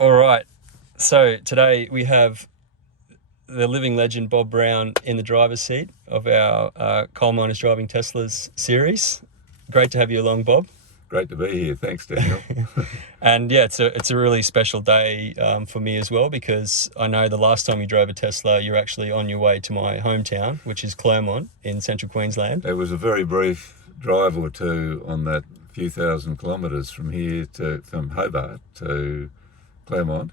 All right. So today we have the living legend Bob Brown in the driver's seat of our Coal Miners Driving Teslas series. Great to have you along, Bob. Great to be here. Thanks, Daniel. And yeah, it's a really special day for me as well, because I know the last time you drove a Tesla, you're actually on your way to my hometown, which is Claremont in central Queensland. It was a very brief drive or two on that few thousand kilometres from here from Hobart to Claremont.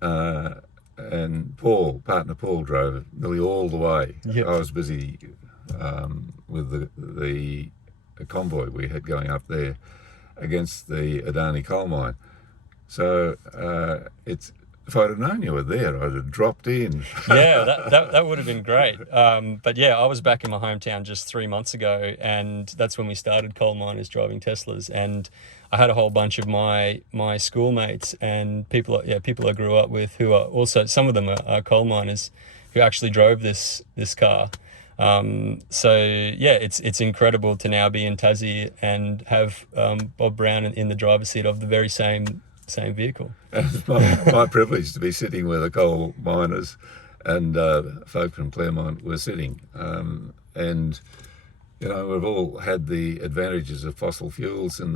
And partner Paul, drove nearly all the way. Yep. I was busy with the convoy we had going up there against the Adani coal mine. So if I'd have known you were there, I'd have dropped in. Yeah, that would have been great. But yeah, I was back in my hometown just 3 months ago, and that's when we started Coal Miners Driving Teslas. And I had a whole bunch of my schoolmates and people I grew up with who are also, some of them are coal miners, who actually drove this car. So yeah, it's incredible to now be in Tassie and have Bob Brown in the driver's seat of the very same vehicle. It's my privilege to be sitting where the coal miners and folk from Claremont were sitting. And you know, we've all had the advantages of fossil fuels in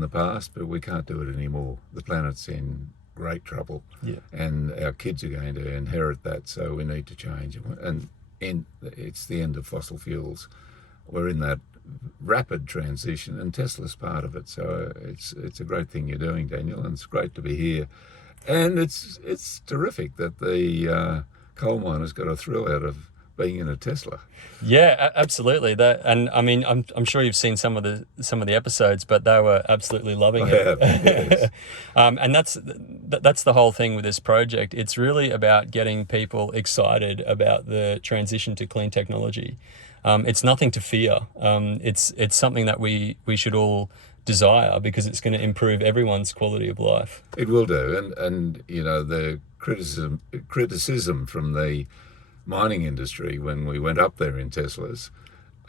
the past, but we can't do it anymore. The planet's in great trouble, Yeah. and our kids are going to inherit that. So we need to change. And it's the end of fossil fuels. We're in that rapid transition, and Tesla's part of it. So it's a great thing you're doing, Daniel, and it's great to be here. And it's terrific that the coal miners got a thrill out of being in a Tesla. Yeah, absolutely. That, and I mean, I'm sure you've seen some of the episodes, but they were absolutely loving it. I have, yes. And that's the whole thing with this project. It's really about getting people excited about the transition to clean technology. It's nothing to fear. It's something that we should all desire, because it's going to improve everyone's quality of life. It will do, and you know, the criticism from the mining industry when we went up there in Teslas,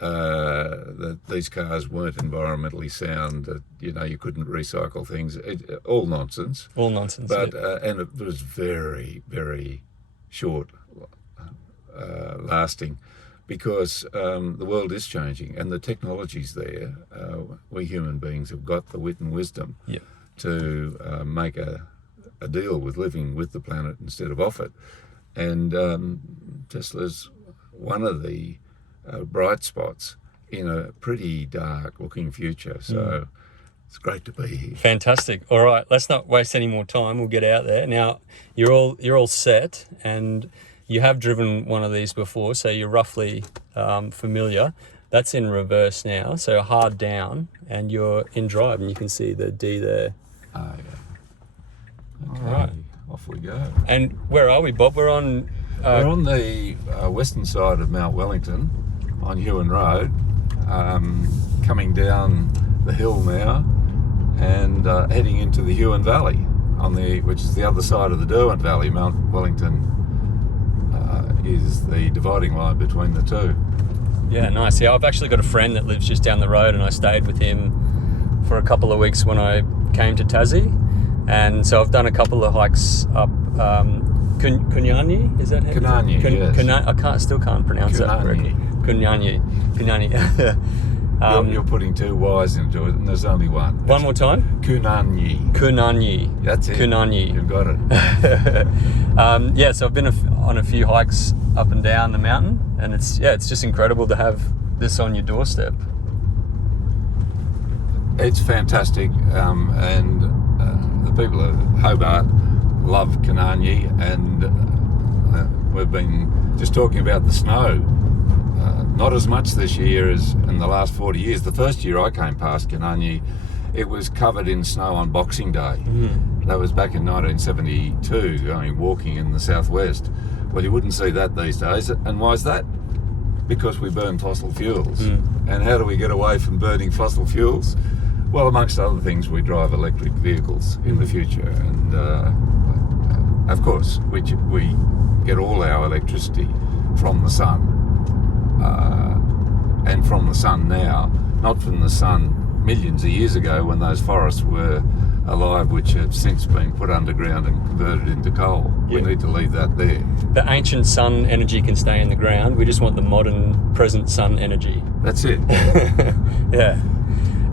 that these cars weren't environmentally sound, that you know, you couldn't recycle things, all nonsense. All nonsense. But Yeah. and it was very, very short lasting, because the world is changing and the technology's there. We human beings have got the wit and wisdom Yeah. to make a deal with living with the planet instead of off it. And Tesla's one of the bright spots in a pretty dark looking future. So it's great to be here. Fantastic. All right, let's not waste any more time. We'll get out there. Now, you're all set, and you have driven one of these before, so you're roughly familiar. That's in reverse now, so hard down, and you're in drive, and you can see the D there. Oh, yeah. Okay, All right. off we go. And where are we, Bob? We're on... We're on the western side of Mount Wellington on Huon Road, coming down the hill now and heading into the Huon Valley, which is the other side of the Derwent Valley. Mount Wellington is the dividing line between the two. Yeah, nice. Yeah, I've actually got a friend that lives just down the road, and I stayed with him for a couple of weeks when I came to Tassie. And so I've done a couple of hikes up Kunyanyi, is that it? Kunyanyi, yes. I still can't pronounce that correctly. Kunyanyi. You're putting two Y's into it, and there's only one. One more time? Kunyanyi. That's it. Kunyanyi. You've got it. Yeah, so I've been on a few hikes up and down the mountain, and it's just incredible to have this on your doorstep. It's fantastic, and the people of Hobart love Kunyanyi, and we've been just talking about the snow. Not as much this year as in the last 40 years. The first year I came past Kunyanyi, it was covered in snow on Boxing Day. That was back in 1972, going walking in the southwest. Well, you wouldn't see that these days. And why is that? Because we burn fossil fuels. And how do we get away from burning fossil fuels? Well, amongst other things, we drive electric vehicles in the future, and of course, we get all our electricity from the sun, and from the sun now, not from the sun millions of years ago when those forests were alive which have since been put underground and converted into coal. We Yeah. need to leave that there. The ancient sun energy can stay in the ground. We just want the modern present sun energy. That's it. Yeah.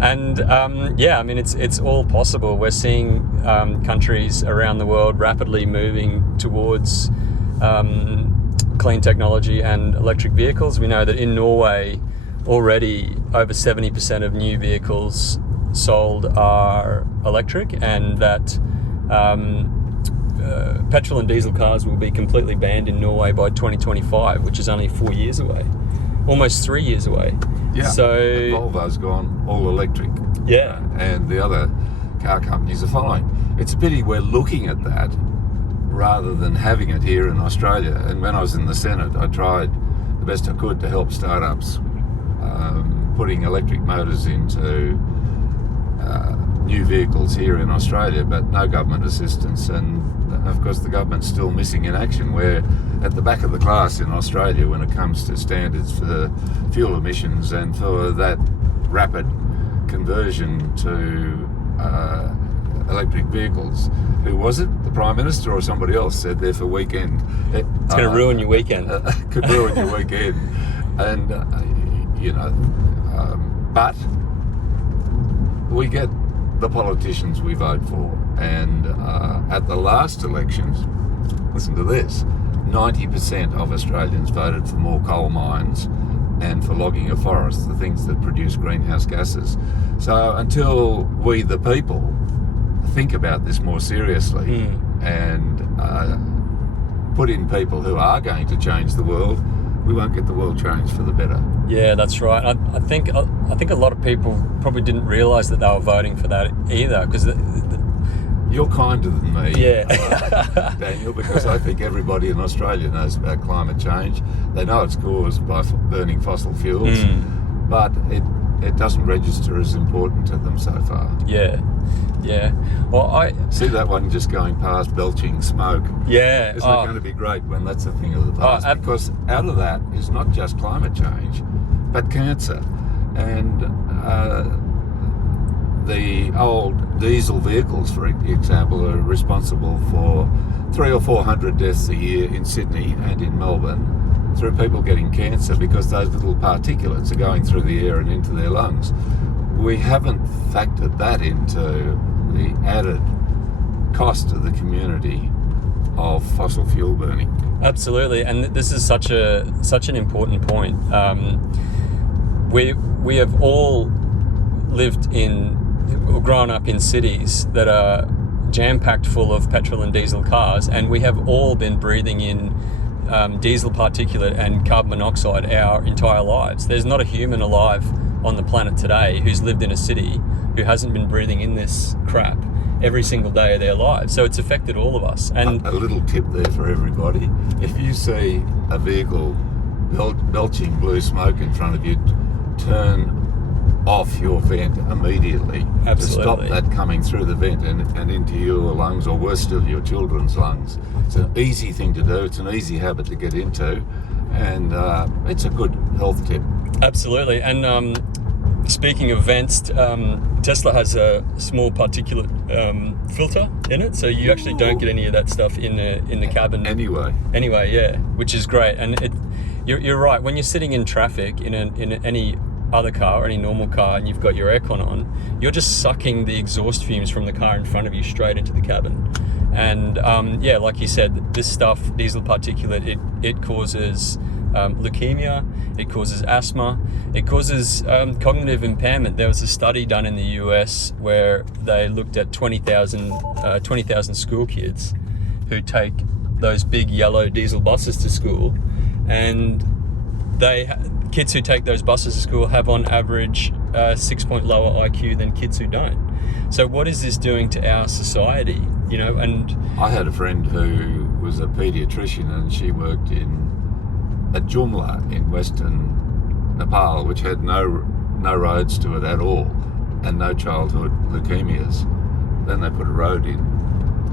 And I mean, it's all possible. We're seeing countries around the world rapidly moving towards clean technology and electric vehicles. We know that in Norway already over 70% of new vehicles sold are electric, and that petrol and diesel cars will be completely banned in Norway by 2025, which is only 4 years away, almost 3 years away. Yeah. So And Volvo's gone all electric. yeah, And the other car companies are following. It's a pity we're looking at that rather than having it here in Australia. And when I was in the Senate, I tried the best I could to help startups putting electric motors into new vehicles here in Australia, but no government assistance. And of course the government's still missing in action. We're at the back of the class in Australia when it comes to standards for fuel emissions and for that rapid conversion to electric vehicles. Who was it? The Prime Minister or somebody else said there for weekend. it's going to ruin your weekend. Could ruin your weekend. And, but we get the politicians we vote for. And at the last elections, listen to this, 90% of Australians voted for more coal mines and for logging of forests, the things that produce greenhouse gases. So until we, the people, think about this more seriously and put in people who are going to change the world, we won't get the world changed for the better. Yeah, that's right. I think a lot of people probably didn't realise that they were voting for that either, because You're kinder than me, yeah. Daniel, because I think everybody in Australia knows about climate change. They know it's caused by burning fossil fuels, but it doesn't register as important to them so far. Yeah. Well, I See that one just going past, belching smoke. yeah. Isn't it going to be great when that's a thing of the past? Because out of that is not just climate change, but cancer. And the old diesel vehicles, for example, are responsible for 300 or 400 deaths a year in Sydney and in Melbourne through people getting cancer because those little particulates are going through the air and into their lungs. We haven't factored that into the added cost to the community of fossil fuel burning. Absolutely, and this is such an important point. We have all lived in or grown up in cities that are jam-packed full of petrol and diesel cars, and we have all been breathing in diesel particulate and carbon monoxide our entire lives. There's not a human alive on the planet today who's lived in a city who hasn't been breathing in this crap every single day of their lives. So it's affected all of us. And a little tip there for everybody: if you see a vehicle belching blue smoke in front of you, turn off your vent immediately. Absolutely. To stop that coming through the vent and into your lungs, or worse still, your children's lungs. It's an easy thing to do. It's an easy habit to get into, and it's a good health tip. Absolutely. And speaking of vents, Tesla has a small particulate filter in it, so you actually don't get any of that stuff in the cabin. Anyway, yeah, which is great. And you're right. When you're sitting in traffic in any other car or any normal car and you've got your aircon on, you're just sucking the exhaust fumes from the car in front of you straight into the cabin. And like you said, this stuff, diesel particulate, it causes leukemia, it causes asthma, it causes cognitive impairment. There was a study done in the US where they looked at 20,000 school kids who take those big yellow diesel buses to school, and kids who take those buses to school have on average 6-point lower IQ than kids who don't. So what is this doing to our society? And I had a friend who was a paediatrician, and she worked at Jumla in western Nepal, which had no roads to it at all and no childhood leukemias. Then they put a road in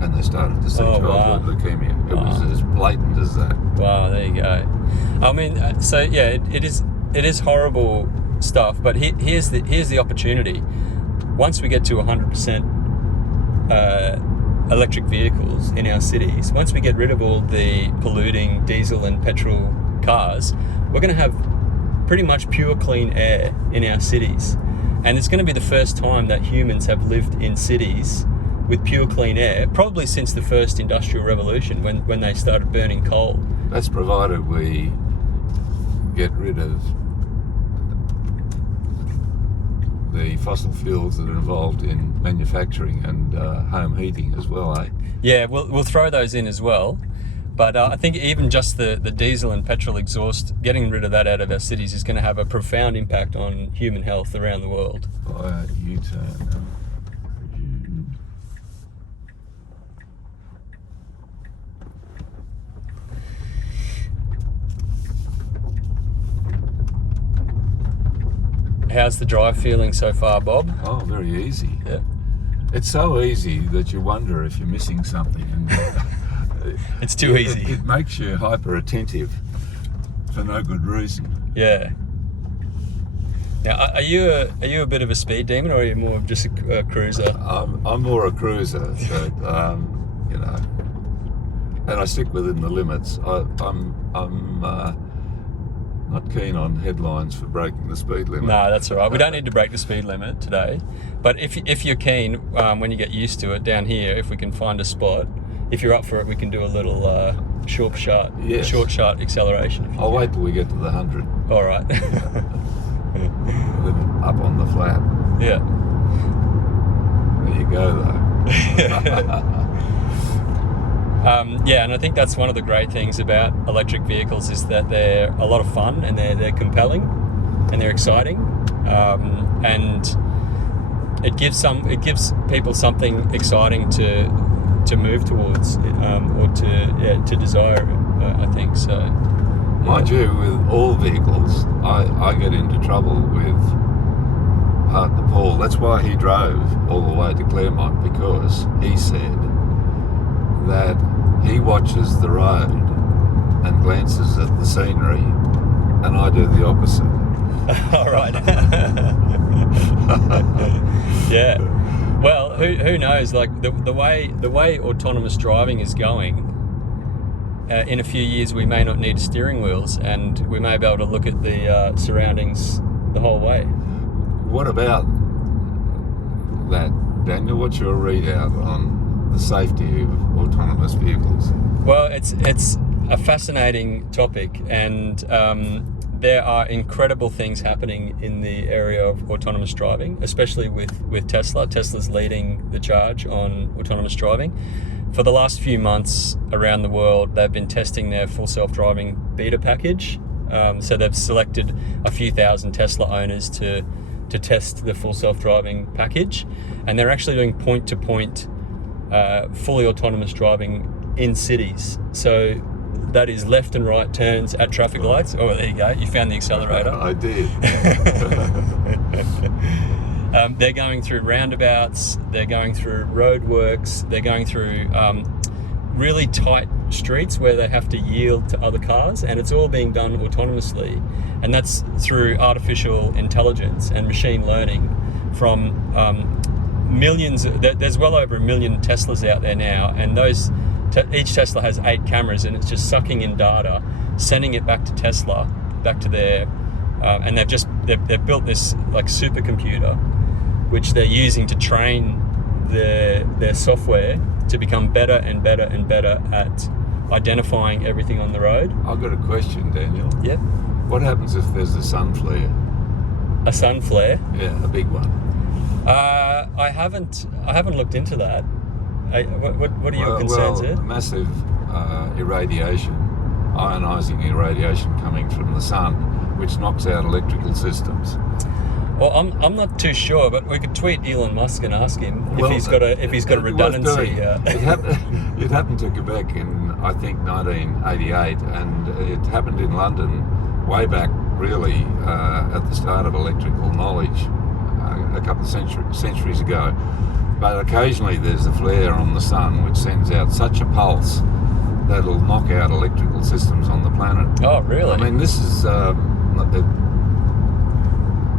and they started to see childhood leukemia. It was as blatant as that. Wow, there you go. I mean, so yeah, it is horrible stuff, but here's the opportunity. Once we get to 100% electric vehicles in our cities, once we get rid of all the polluting diesel and petrol cars, we're going to have pretty much pure clean air in our cities. And it's going to be the first time that humans have lived in cities with pure clean air, probably since the first industrial revolution when they started burning coal. That's provided we get rid of the fossil fuels that are involved in manufacturing and home heating as well, eh? Yeah, we'll throw those in as well. But I think even just the diesel and petrol exhaust, getting rid of that out of our cities is going to have a profound impact on human health around the world. Via U-turn. How's the drive feeling so far, Bob? Oh, very easy. Yeah. It's so easy that you wonder if you're missing something. And, it's too easy. It makes you hyper attentive for no good reason. Yeah. Now, are you a bit of a speed demon, or are you more of just a cruiser? I'm more a cruiser, but you know, and I stick within the limits. I'm not keen on headlines for breaking the speed limit. No, that's all right. We don't need to break the speed limit today. But if you're keen, when you get used to it, down here, if we can find a spot, if you're up for it, we can do a little short shot acceleration. I'll wait till we get to the 100. All right. Then up on the flat. Yeah. There you go, though. Yeah, and I think that's one of the great things about electric vehicles is that they're a lot of fun and they're compelling and they're exciting, and it gives people something exciting to move towards, or to desire. I think so. Mind you, with all vehicles, I get into trouble with partner Paul. That's why he drove all the way to Claremont, because he said that he watches the road and glances at the scenery, and I do the opposite. All right. Yeah. Well, who knows? Like the way autonomous driving is going, in a few years we may not need steering wheels, and we may be able to look at the surroundings the whole way. What about that, Daniel? What's your readout on the safety of autonomous vehicles? Well, it's a fascinating topic, and there are incredible things happening in the area of autonomous driving, especially with Tesla. Tesla's leading the charge on autonomous driving. For the last few months around the world, they've been testing their full self-driving beta package. So they've selected a few thousand Tesla owners to test the full self-driving package, and they're actually doing point-to-point fully autonomous driving in cities. So that is left and right turns at traffic lights. Oh, there you go. You found the accelerator. I did. They're going through roundabouts. They're going through roadworks. They're going through really tight streets where they have to yield to other cars, and it's all being done autonomously. And that's through artificial intelligence and machine learning from millions. There's well over 1 million Teslas out there now, and each Tesla has 8 cameras, and it's just sucking in data, sending it back to Tesla, back to their, and they've built this like supercomputer, which they're using to train their software to become better and better and better at identifying everything on the road. I've got a question, Daniel. Yep. What happens if there's a sun flare? A sun flare? Yeah, a big one. I haven't looked into that. What are your concerns there? Massive irradiation, ionising irradiation coming from the sun, which knocks out electrical systems. Well, I'm not too sure, but we could tweet Elon Musk and ask him if he's got a redundancy. It happened to Quebec in, I think, 1988, and it happened in London way back, really, at the start of electrical knowledge, a couple of centuries ago. But occasionally there's a flare on the sun which sends out such a pulse that'll knock out electrical systems on the planet. Oh, really? I mean, this is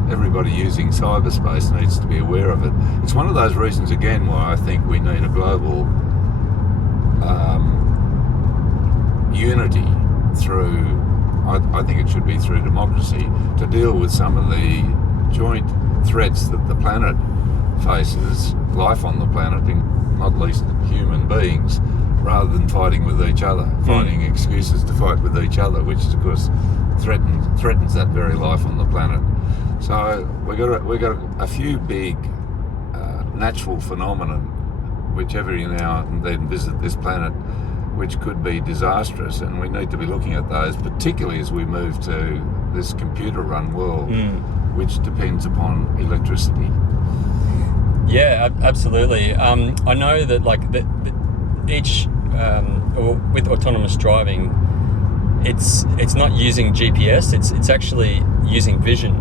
everybody using cyberspace needs to be aware of it. It's one of those reasons, again, why I think we need a global unity through, I think it should be through democracy, to deal with some of the joint threats that the planet faces, life on the planet, not least human beings, rather than fighting with each other, finding excuses to fight with each other, which of course threatens that very life on the planet. So we got a few big natural phenomena which every now and then visit this planet, which could be disastrous, and we need to be looking at those, particularly as we move to this computer-run world, which depends upon electricity. Yeah, absolutely. I know that with autonomous driving, it's not using GPS. It's actually using vision.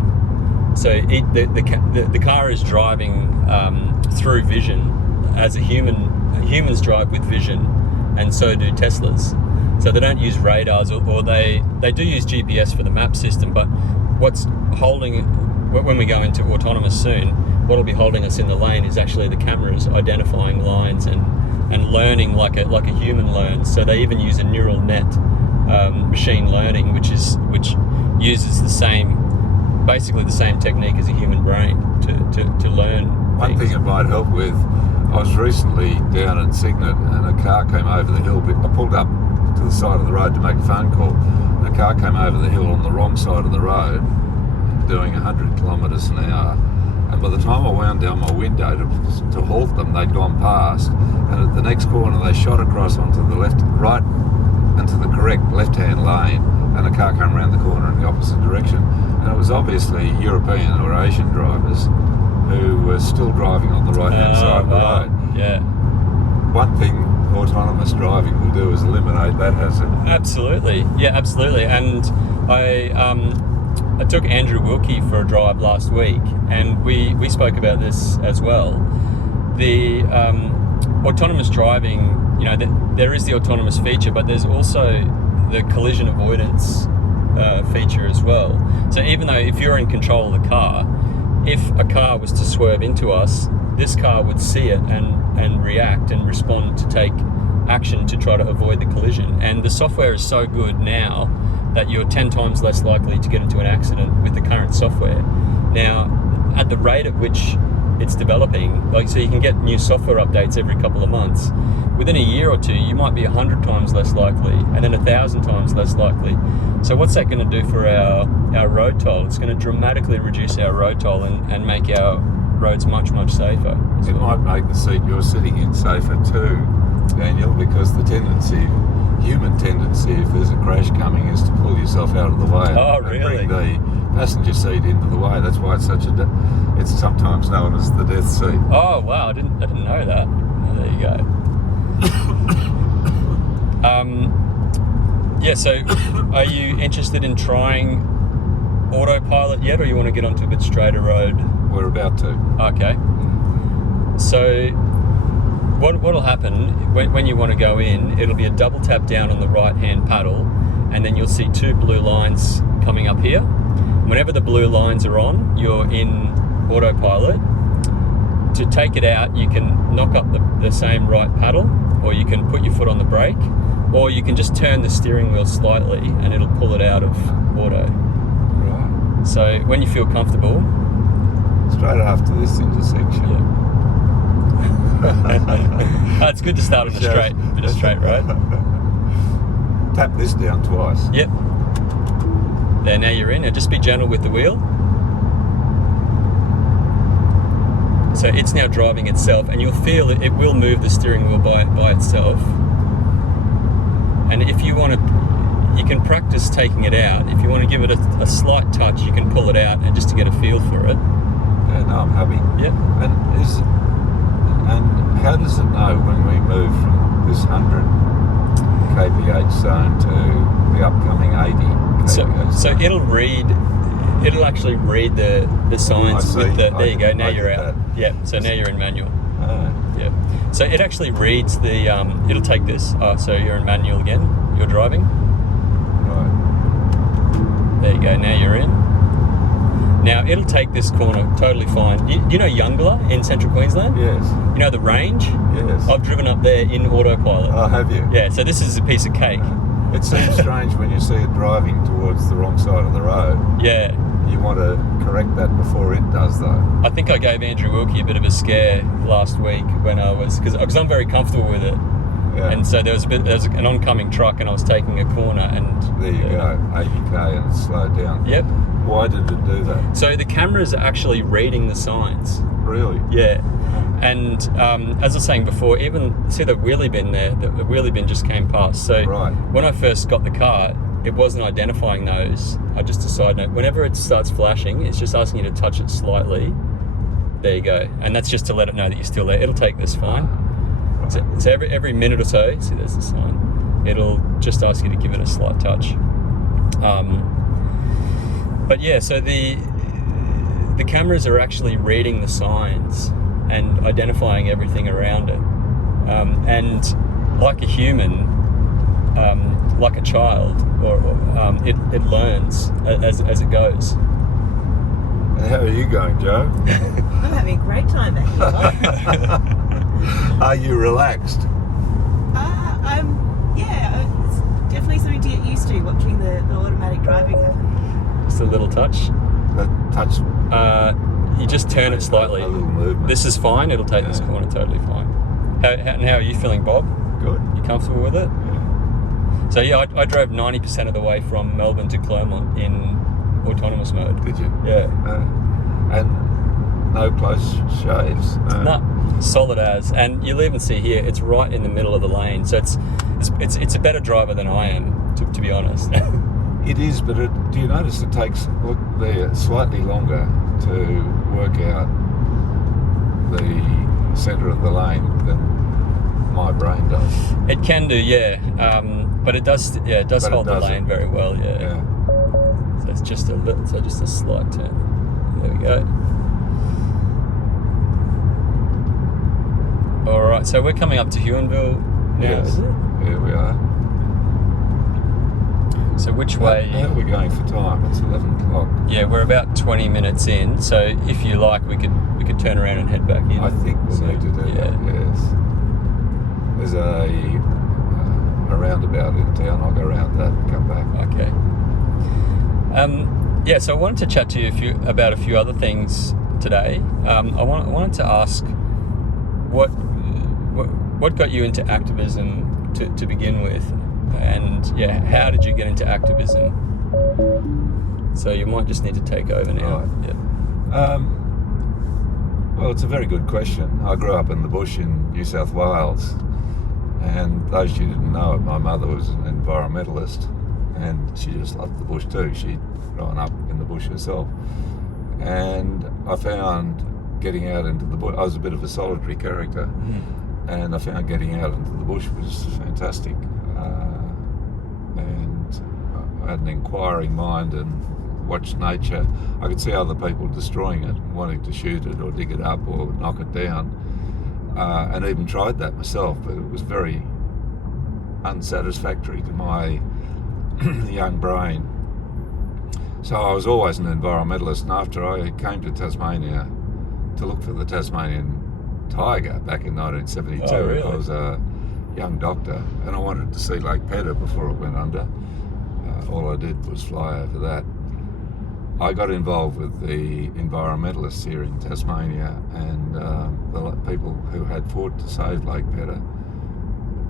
So the car is driving through vision, as humans drive with vision, and so do Teslas. So they don't use radars, or they do use GPS for the map system. But what's holding, when we go into autonomous soon, what'll be holding us in the lane is actually the cameras identifying lines and learning like a human learns. So they even use a neural net machine learning, which uses basically the same technique as a human brain to learn. One thing it might help with, I was recently down in Cygnet and a car came over the hill. I pulled up to the side of the road to make a phone call, and a car came over the hill on the wrong side of the road doing 100 kilometres an hour. And by the time I wound down my window to halt them, they'd gone past, and at the next corner they shot across onto the right into the correct left-hand lane, and a car came around the corner in the opposite direction. And it was obviously European or Asian drivers who were still driving on the right-hand side of the road. Yeah. One thing autonomous driving will do is eliminate that hazard. Absolutely. Yeah, absolutely. And I took Andrew Wilkie for a drive last week, and we spoke about this as well. The autonomous driving, there is the autonomous feature, but there's also the collision avoidance feature as well. So even though if you're in control of the car, if a car was to swerve into us, this car would see it and react and respond to take action to try to avoid the collision. And the software is so good now that you're 10 times less likely to get into an accident with the current software. Now, at the rate at which it's developing, so you can get new software updates every couple of months, within a year or two, you might be 100 times less likely, and then 1,000 times less likely. So what's that going to do for our road toll? It's going to dramatically reduce our road toll and make our roads much, much safer. It might make the seat you're sitting in safer too, Daniel, because the human tendency, if there's a crash coming, is to pull yourself out of the way and bring the passenger seat into the way. That's why it's sometimes known as the death seat. Oh wow, I didn't know that. Oh, there you go. Yeah, so are you interested in trying autopilot yet, or you want to get onto a bit straighter road? We're about to. Okay. So what'll happen when you want to go in, it'll be a double tap down on the right hand paddle, and then you'll see two blue lines coming up here. Whenever the blue lines are on, you're in autopilot. To take it out, you can knock up the same right paddle, or you can put your foot on the brake, or you can just turn the steering wheel slightly and it'll pull it out of auto. Right. So when you feel comfortable, straight after this intersection. Yeah. It's good to start on a bit of straight road. Tap this down twice. Yep. There, now you're in. Now just be gentle with the wheel. So it's now driving itself, and you'll feel it will move the steering wheel by itself. And if you want to, you can practice taking it out. If you want to give it a slight touch, you can pull it out and just to get a feel for it. Yeah, no, I'm happy. Yep. And how does it know when we move from this 100 kph zone to the upcoming 80 kph zone? So it'll actually read the signs with the. There you go. Now you're out. Yeah. So now you're in manual. Yeah. So it actually reads the. It'll take this. So you're in manual again. You're driving. Right. There you go. Now you're in. Now, it'll take this corner totally fine. You know Youngler in central Queensland? Yes. You know the range? Yes. I've driven up there in autopilot. Oh, have you? Yeah, so this is a piece of cake. It seems strange when you see it driving towards the wrong side of the road. Yeah. You want to correct that before it does, though. I think I gave Andrew Wilkie a bit of a scare last week when I was, because I'm very comfortable with it. Yeah. And so there was an oncoming truck and I was taking a corner and... There you go, 80k and it slowed down. Yep. Why did it do that? So the cameras are actually reading the signs. Really? Yeah. And as I was saying before, even see the wheelie bin there, the wheelie bin just came past. So Right. when I first got the car, it wasn't identifying those. Just a side note, whenever it starts flashing, it's just asking you to touch it slightly. There you go. And that's just to let it know that you're still there. It'll take this fine. So every minute or so, see there's the sign, it'll just ask you to give it a slight touch. But yeah, so the cameras are actually reading the signs and identifying everything around it. And like a human, like a child, it learns as it goes. And how are you going, Joe? I'm having a great time back here. Are you relaxed? It's definitely something to get used to, watching the automatic driving happen. Just a little touch. That touch. You just turn it slightly. A little movement. This is fine. It'll take this corner totally fine. How are you feeling, Bob? Good. You comfortable with it? Yeah. So yeah, I drove 90% of the way from Melbourne to Clermont in autonomous mode. Did you? Yeah. And no close shaves. No, solid as. And you'll even see here, it's right in the middle of the lane. So it's a better driver than I am, to be honest. It is, but do you notice it takes slightly longer to work out the centre of the lane than my brain does? It can do, yeah. But it does hold the lane very well, yeah. So it's just a slight turn. There we go. All right, so we're coming up to Huonville now, Yes. is it? Here we are. So which way? How are we going for time? It's 11 o'clock. Yeah, we're about 20 minutes in. So if you like, we could turn around and head back in. I think we'll need to do that, yes. There's a roundabout in town. I'll go around that and come back. Okay. Yeah, so I wanted to chat to you about a few other things today. I wanted to ask what got you into activism to begin with, and yeah, how did you get into activism? So you might just need to take over now. Right. Yeah. Well, it's a very good question. I grew up in the bush in New South Wales, and those you didn't know it, my mother was an environmentalist, and she just loved the bush too. She'd grown up in the bush herself, and I found getting out into the bush, I was a bit of a solitary character, and I found getting out into the bush was fantastic. And I had an inquiring mind and watched nature. I could see other people destroying it, wanting to shoot it or dig it up or knock it down, and even tried that myself, but it was very unsatisfactory to my young brain. So I was always an environmentalist, and after I came to Tasmania to look for the Tasmanian tiger back in 1972, Oh, really? I was a young doctor, and I wanted to see Lake Pedder before it went under. All I did was fly over that. I got involved with the environmentalists here in Tasmania and the people who had fought to save Lake Pedder,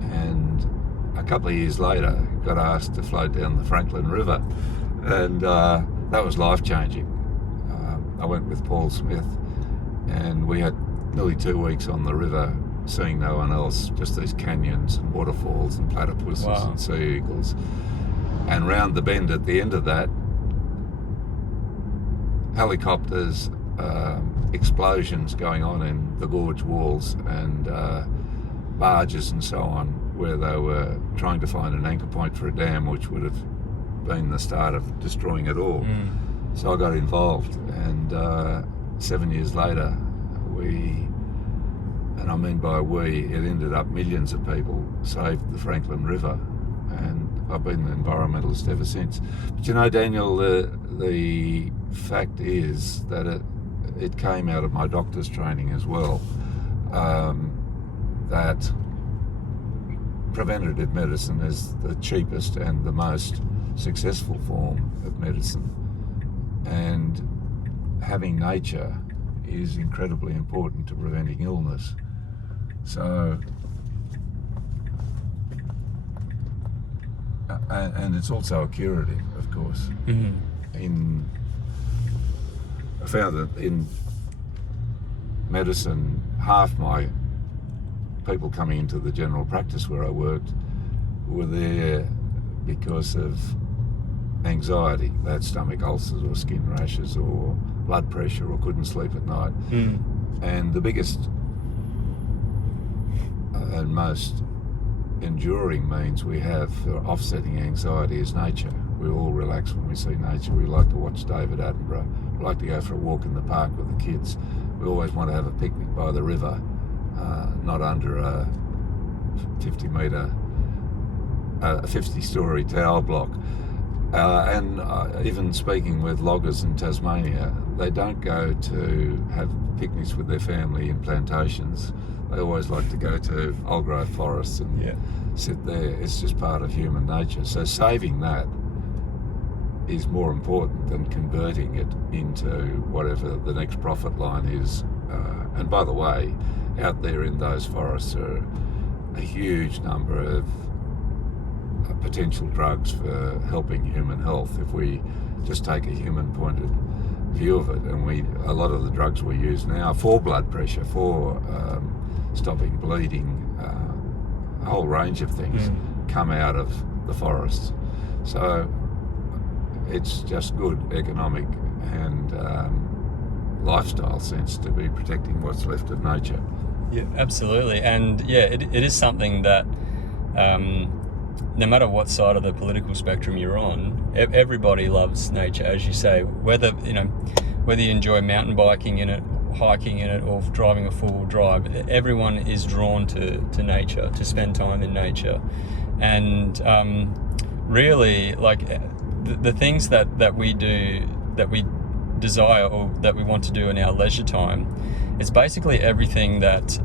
and a couple of years later got asked to float down the Franklin River, and that was life-changing. I went with Paul Smith, and we had nearly 2 weeks on the river, seeing no one else, just these canyons and waterfalls and platypuses Wow. and sea eagles. And round the bend at the end of that, helicopters, explosions going on in the gorge walls, and barges and so on, where they were trying to find an anchor point for a dam, which would have been the start of destroying it all. So I got involved, and 7 years later, and I mean by we, it ended up millions of people saved the Franklin River, and I've been an environmentalist ever since. But you know, Daniel, the fact is that it came out of my doctor's training as well, that preventative medicine is the cheapest and the most successful form of medicine, and having nature is incredibly important to preventing illness. So, and it's also a curative, of course. Mm-hmm. I found that in medicine, half my people coming into the general practice where I worked were there because of anxiety. They had stomach ulcers or skin rashes or blood pressure or couldn't sleep at night. And the biggest and most enduring means we have for offsetting anxiety is nature. We all relax when we see nature. We like to watch David Attenborough. We like to go for a walk in the park with the kids. We always want to have a picnic by the river, not under a 50-story tower block. And even speaking with loggers in Tasmania, they don't go to have picnics with their family in plantations. They always like to go to old growth forests and sit there. It's just part of human nature. So saving that is more important than converting it into whatever the next profit line is. And by the way, out there in those forests are a huge number of potential drugs for helping human health if we just take a human pointed view of it. And a lot of the drugs we use now for blood pressure, for stopping bleeding, a whole range of things come out of the forests. So it's just good economic and lifestyle sense to be protecting what's left of nature. Yeah, absolutely. And yeah, it is something that no matter what side of the political spectrum you're on, everybody loves nature, as you say. Whether you enjoy mountain biking in it, hiking in it, or driving a four-wheel drive, everyone is drawn to nature, to spend time in nature. And really, like the things that we do, that we desire or that we want to do in our leisure time, it's basically everything that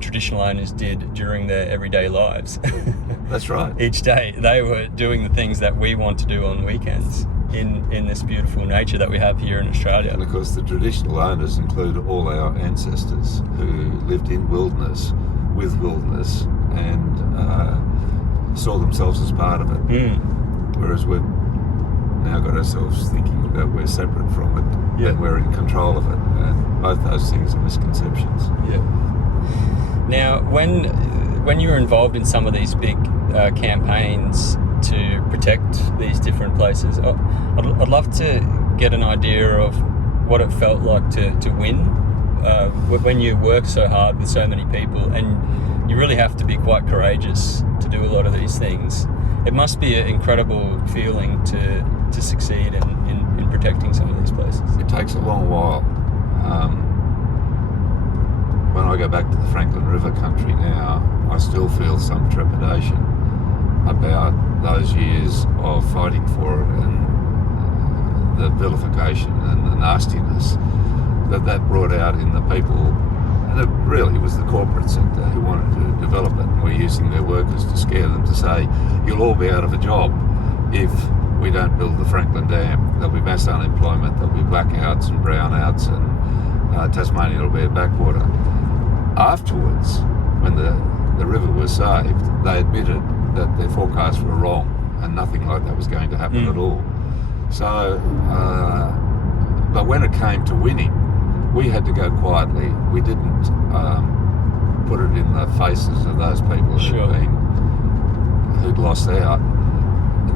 traditional owners did during their everyday lives. That's right. Each day they were doing the things that we want to do on weekends in this beautiful nature that we have here in Australia. And of course the traditional owners include all our ancestors who lived in wilderness, with wilderness, and saw themselves as part of it. Whereas we've now got ourselves thinking that we're separate from it and we're in control of it. And both those things are misconceptions. Yeah. Now, when you're involved in some of these big campaigns to protect these different places, I'd love to get an idea of what it felt like to win when you work so hard with so many people, and you really have to be quite courageous to do a lot of these things. It must be an incredible feeling to succeed in protecting some of these places. It takes a long while. When I go back to the Franklin River country now, I still feel some trepidation about those years of fighting for it and the vilification and the nastiness that brought out in the people. And it really was the corporate sector who wanted to develop it, and were using their workers to scare them, to say, you'll all be out of a job if we don't build the Franklin Dam. There'll be mass unemployment, there'll be blackouts and brownouts, and Tasmania will be a backwater. Afterwards, when the river was saved, they admitted that their forecasts were wrong and nothing like that was going to happen at all. So, but when it came to winning, we had to go quietly. We didn't put it in the faces of those people who'd lost out.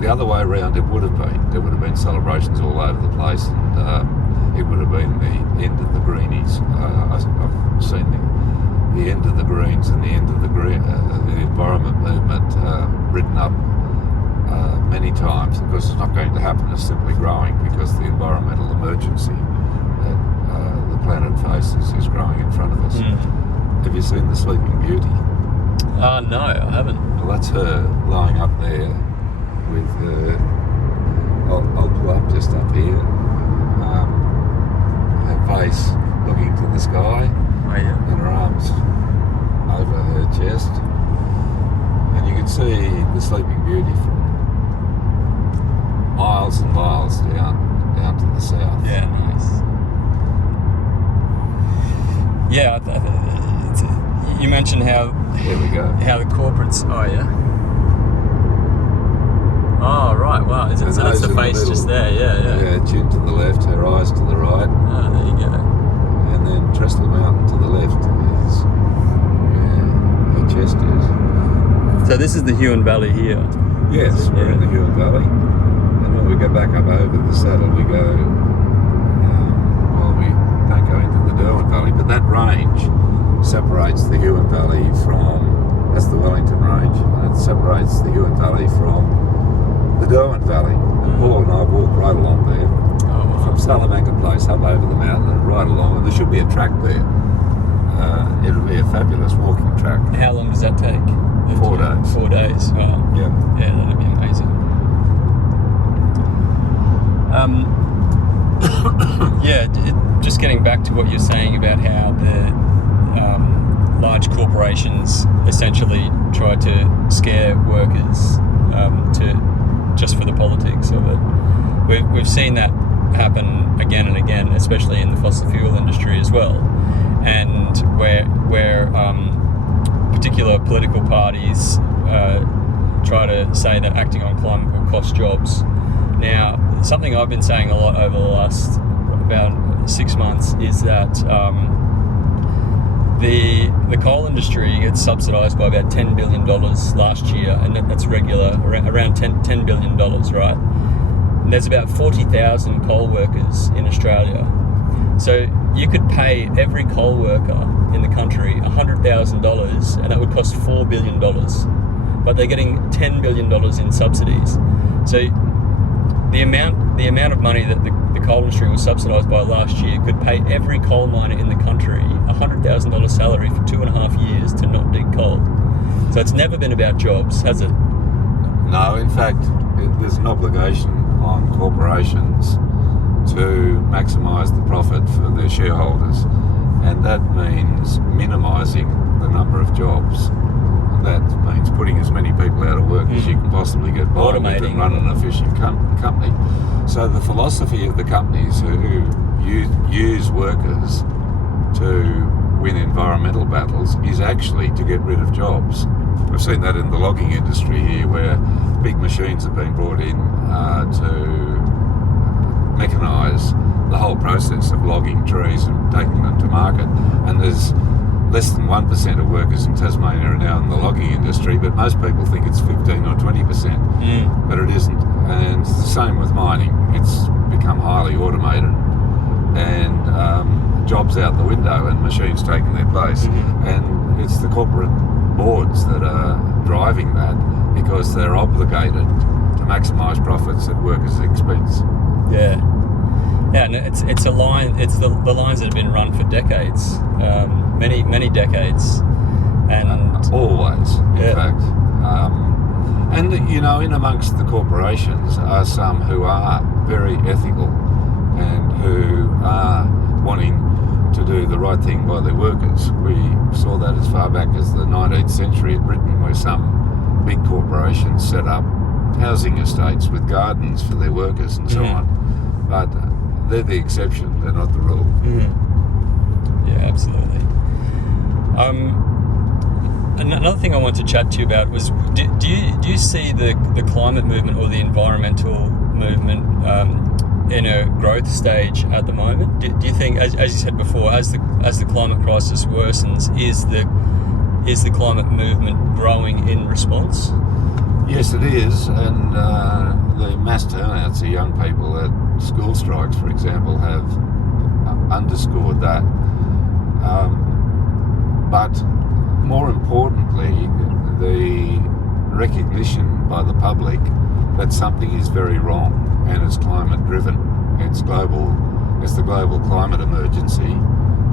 The other way around, it would have been. There would have been celebrations all over the place, and it would have been the end of the greenies. I've seen the end of the Greens and the end of the environment movement written up many times. Of course, it's not going to happen. It's simply growing because the environmental emergency that the planet faces is growing in front of us. Have you seen The Sleeping Beauty? No, I haven't. Well, that's her lying up there with her. I'll pull up just up here. face looking to the sky, Oh yeah. and her arms over her chest, and you can see the Sleeping Beauty from miles and miles down to the south. Yeah, nice. Yeah, you mentioned how There we go. the corporates. Oh yeah. Oh right, wow. So And that's those the in the face just middle. there. Yeah. Yeah, chin to the left, her eyes to the right, Oh, there you go. and then Trestle Mountain to the left is where her chest is. So this is the Huon Valley here. Yes, we're in the Huon Valley, and when we go back up over the saddle, we go. Well, we don't go into the Derwent Valley, but that range separates the Huon Valley from. That's the Wellington Range, and it separates the Huon Valley from the Derwent Valley. And Paul and I walked right along there. Oh, wow. From Salamanca Place up over the mountain and right along, and there should be a track there. It'll be a fabulous walking track. How long does that take? 4 days. 4 days. Oh, Yeah. yeah, that'd be amazing. Just getting back to what you're saying about how the large corporations essentially try to scare workers just for the politics of it. We've seen that happen again and again, especially in the fossil fuel industry as well, and where particular political parties try to say that acting on climate will cost jobs. Now, something I've been saying a lot over the last about 6 months is that the coal industry gets subsidised by about $10 billion last year, and that's regular, around $10 billion, right? And there's about 40,000 coal workers in Australia. So you could pay every coal worker in the country $100,000, and that would cost $4 billion. But they're getting $10 billion in subsidies. So the amount of money that the coal industry was subsidised by last year could pay every coal miner in the country $100,000 salary for 2.5 years to not dig coal. So it's never been about jobs, has it? No, in fact, there's an obligation on corporations to maximise the profit for their shareholders, and that means minimising the number of jobs. That means putting as many people out of work as you can possibly get by with and run an efficient company. So the philosophy of the companies who use workers to win environmental battles is actually to get rid of jobs. We've seen that in the logging industry here, where big machines have been brought in to mechanise the whole process of logging trees and taking them to market. And there's less than 1% of workers in Tasmania are now in the logging industry, but most people think it's 15 or 20%, but it isn't. And it's the same with mining. It's become highly automated, and jobs out the window and machines taking their place. And it's the corporate boards that are driving that because they're obligated to maximise profits at workers' expense. Yeah, and it's a line. It's the lines that have been run for decades, many decades, and always, in fact. And you know, in amongst the corporations are some who are very ethical and who are wanting to do the right thing by their workers. We saw that as far back as the 19th century in Britain, where some big corporations set up housing estates with gardens for their workers and so on. But they're the exception, they're not the rule. Yeah, absolutely. Another thing I wanted to chat to you about was, do you see the climate movement or the environmental movement in a growth stage at the moment? Do you think, as you said before, as the climate crisis worsens, is the climate movement growing in response? Yes, it is, and the mass turnouts of young people at school strikes, for example, have underscored that. But more importantly, the recognition by the public that something is very wrong and it's climate driven. It's the global climate emergency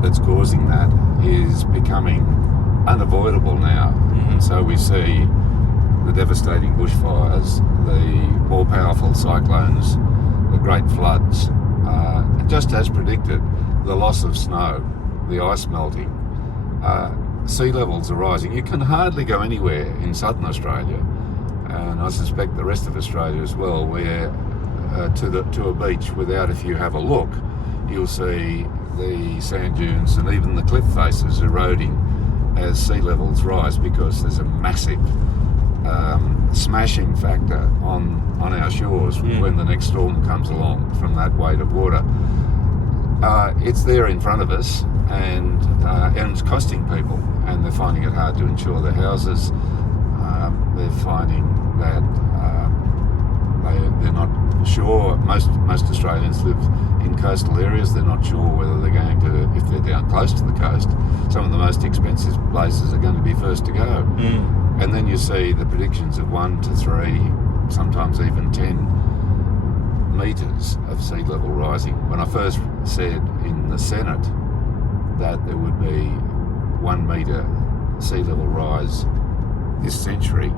that's causing that is becoming unavoidable now. And so we see the devastating bushfires, the more powerful cyclones, the great floods, just as predicted. the loss of snow, the ice melting, sea levels are rising. You can hardly go anywhere in southern Australia, and I suspect the rest of Australia as well, where to a beach without, if you have a look, you'll see the sand dunes and even the cliff faces eroding as sea levels rise, because there's a massive smashing factor on our shores when the next storm comes along from that weight of water. It's there in front of us, and it's costing people, and they're finding it hard to insure their houses. They're finding that they're not sure. Most Australians live in coastal areas. They're not sure whether they're going to, if they're down close to the coast, some of the most expensive places are going to be first to go. And then you see the predictions of 1 to 3, sometimes even 10 metres of sea level rising. When I first said in the Senate that there would be 1 metre sea level rise this century,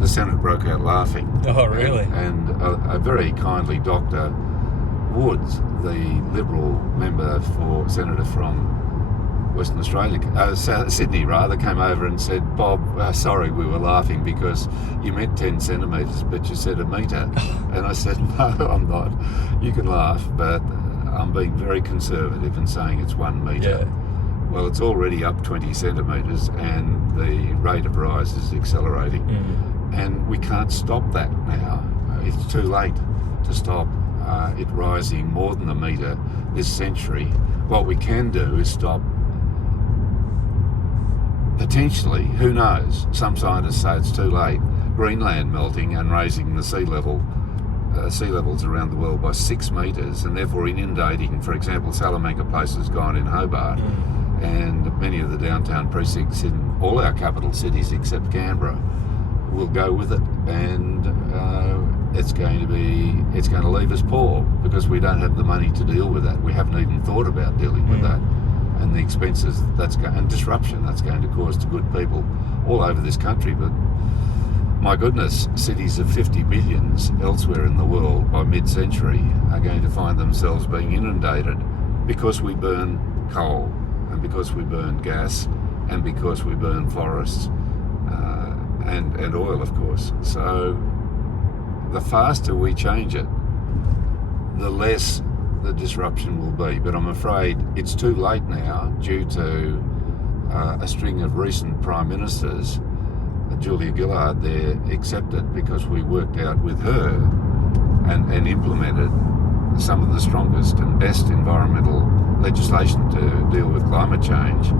the Senate broke out laughing. Oh, really? And a very kindly Dr. Woods, the Liberal senator from Western Australia, Sydney rather, came over and said, "Bob, sorry, we were laughing because you meant 10 centimetres, but you said a metre." And I said, "No, I'm not. You can laugh, but I'm being very conservative in saying it's 1 metre." Yeah. Well, it's already up 20 centimetres, and the rate of rise is accelerating. And we can't stop that now. It's too late to stop it rising more than a metre this century. What we can do is stop, potentially, who knows, some scientists say it's too late, Greenland melting and raising the sea levels around the world by 6 metres, and therefore inundating, for example, Salamanca Place has gone in Hobart, and many of the downtown precincts in all our capital cities except Canberra will go with it, and it's going to leave us poor because we don't have the money to deal with that. We haven't even thought about dealing with that, and the expenses and disruption that's going to cause to good people all over this country. But my goodness, cities of 50 millions elsewhere in the world by mid-century are going to find themselves being inundated because we burn coal, and because we burn gas, and because we burn forests, and oil, of course. So the faster we change it, the less the disruption will be. But I'm afraid it's too late now, due to a string of recent Prime Ministers. Julia Gillard there accepted, because we worked out with her and implemented some of the strongest and best environmental legislation to deal with climate change,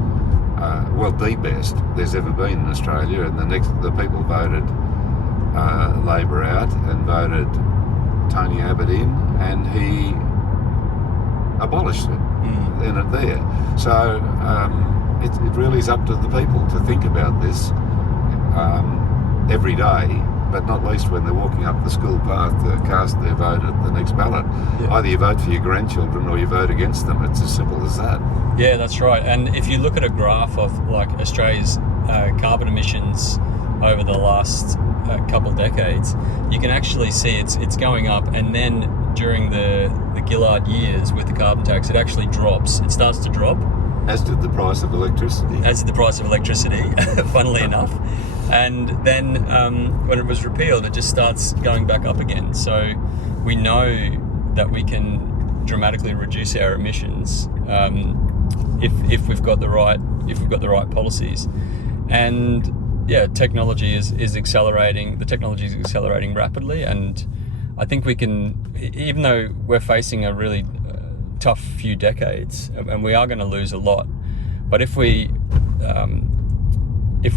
the best there's ever been in Australia. And the people voted Labor out and voted Tony Abbott in, and he abolished it then and there. So it really is up to the people to think about this every day, but not least when they're walking up the school path to cast their vote at the next ballot. Either you vote for your grandchildren or you vote against them. It's as simple as that. Yeah, that's right. And if you look at a graph of like Australia's carbon emissions over the last couple of decades, you can actually see it's going up, and then during the Gillard years with the carbon tax, it actually drops. It starts to drop. As did the price of electricity. Funnily enough. And then when it was repealed, it just starts going back up again. So we know that we can dramatically reduce our emissions if we've got the right policies. And yeah, technology is accelerating. The technology is accelerating rapidly, and I think we can, even though we're facing a really tough few decades, and we are going to lose a lot, but if we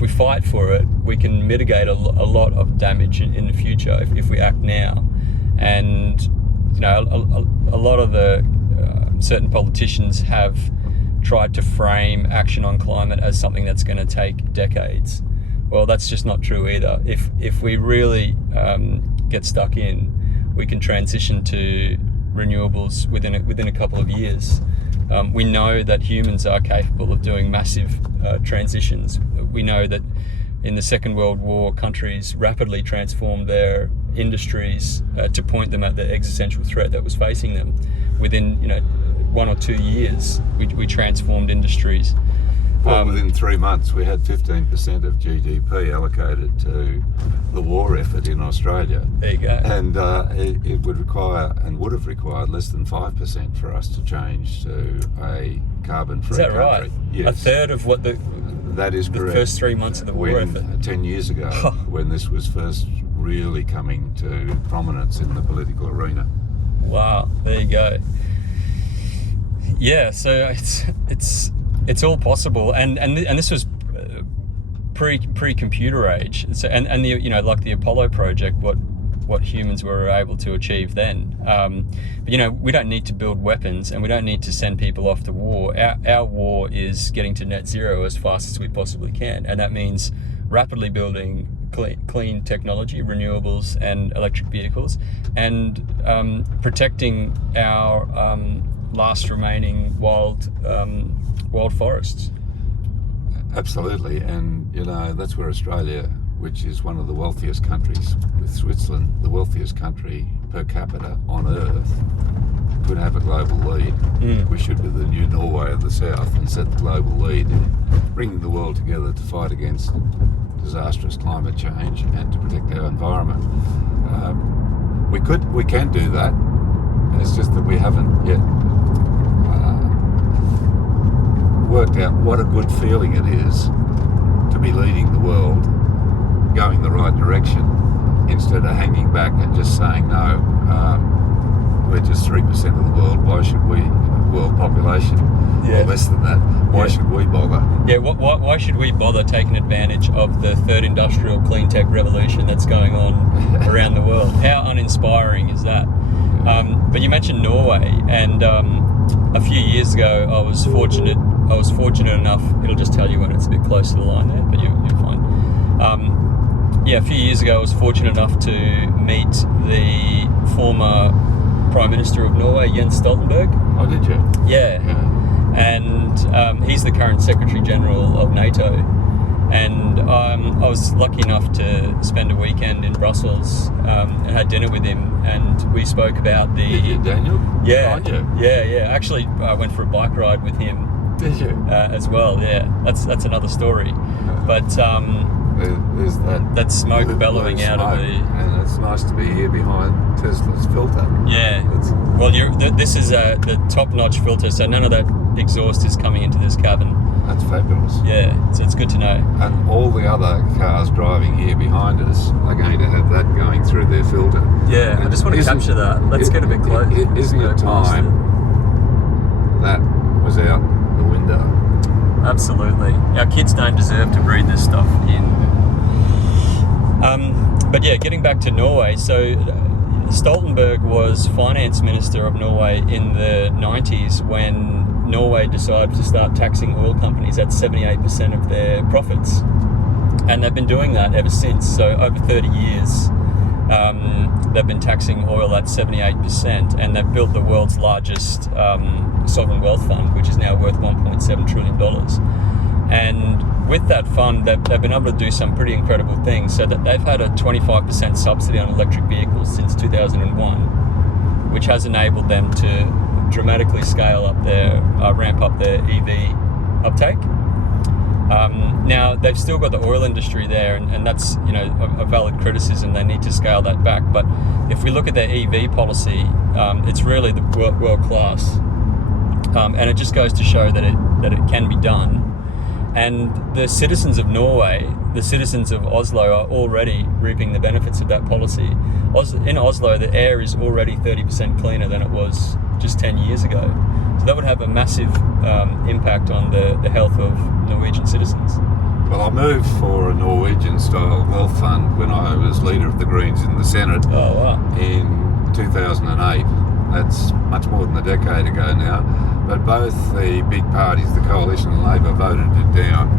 fight for it, we can mitigate a lot of damage in the future if we act now. And you know, a lot of the certain politicians have tried to frame action on climate as something that's going to take decades. Well, that's just not true either. If we really get stuck in, we can transition to renewables within a couple of years. We know that humans are capable of doing massive transitions. We know that in the Second World War, countries rapidly transformed their industries to point them at the existential threat that was facing them. Within 1 or 2 years, we transformed industries. Well, within 3 months, we had 15% of GDP allocated to the war effort in Australia. There you go. And it would require, and would have required, less than 5% for us to change to a carbon-free Is that country. right? Yes. A third of what That is the correct. first 3 months of the war effort. 10 years ago, when this was first really coming to prominence in the political arena. Wow, there you go. Yeah, so it's all possible, and this was pre-computer age. So and the like the Apollo project, what humans were able to achieve then. But we don't need to build weapons, and we don't need to send people off to war. Our war is getting to net zero as fast as we possibly can, and that means rapidly building clean technology, renewables, and electric vehicles, and protecting our last remaining wild forests. Absolutely, and that's where Australia, which is one of the wealthiest countries, with Switzerland, the wealthiest country per capita on Earth, could have a global lead. We should be the new Norway of the South and set the global lead in bringing the world together to fight against disastrous climate change and to protect our environment. We can do that. It's just that we haven't yet worked out what a good feeling it is to be leading the world, going the right direction, instead of hanging back and just saying, no, we're just 3% of the world, why should we, world population, or less than that, why should we bother? Yeah, why should we bother taking advantage of the third industrial clean tech revolution that's going on around the world? How uninspiring is that? But you mentioned Norway, and a few years ago I was fortunate enough, it'll just tell you when it's a bit close to the line there, but you're fine. A few years ago I was fortunate enough to meet the former Prime Minister of Norway, Jens Stoltenberg. Oh, did you? Yeah. And he's the current Secretary General of NATO. And I was lucky enough to spend a weekend in Brussels and had dinner with him, and we spoke about the... Did you, Daniel? Yeah. Did you? Yeah. Actually, I went for a bike ride with him. Did you? As well, yeah. That's another story. But there's that smoke bellowing out of the... And it's nice to be here behind Tesla's filter. Yeah. Well, this is the top-notch filter, so none of that exhaust is coming into this cabin. That's fabulous. Yeah, so it's good to know. And all the other cars driving here behind us are going to have that going through their filter. Yeah, I just want to capture that. Let's get a bit close. Isn't it time that was out the window? Absolutely. Our kids don't deserve to breathe this stuff in. But yeah, getting back to Norway, so Stoltenberg was finance minister of Norway in the 90s when Norway decided to start taxing oil companies at 78% of their profits. And they've been doing that ever since. So over 30 years, they've been taxing oil at 78%, and they've built the world's largest sovereign wealth fund, which is now worth $1.7 trillion. And with that fund, they've been able to do some pretty incredible things. So that they've had a 25% subsidy on electric vehicles since 2001, which has enabled them to dramatically scale up ramp up their EV uptake. Now they've still got the oil industry there, and that's a valid criticism. They need to scale that back. But if we look at their EV policy, it's really the world class, and it just goes to show that it can be done. And the citizens of Norway, the citizens of Oslo, are already reaping the benefits of that policy. In Oslo, the air is already 30% cleaner than it was just 10 years ago. So that would have a massive impact on the health of Norwegian citizens. Well, I moved for a Norwegian-style wealth fund when I was leader of the Greens in the Senate in 2008. That's much more than a decade ago now. But both the big parties, the Coalition and Labor, voted it down.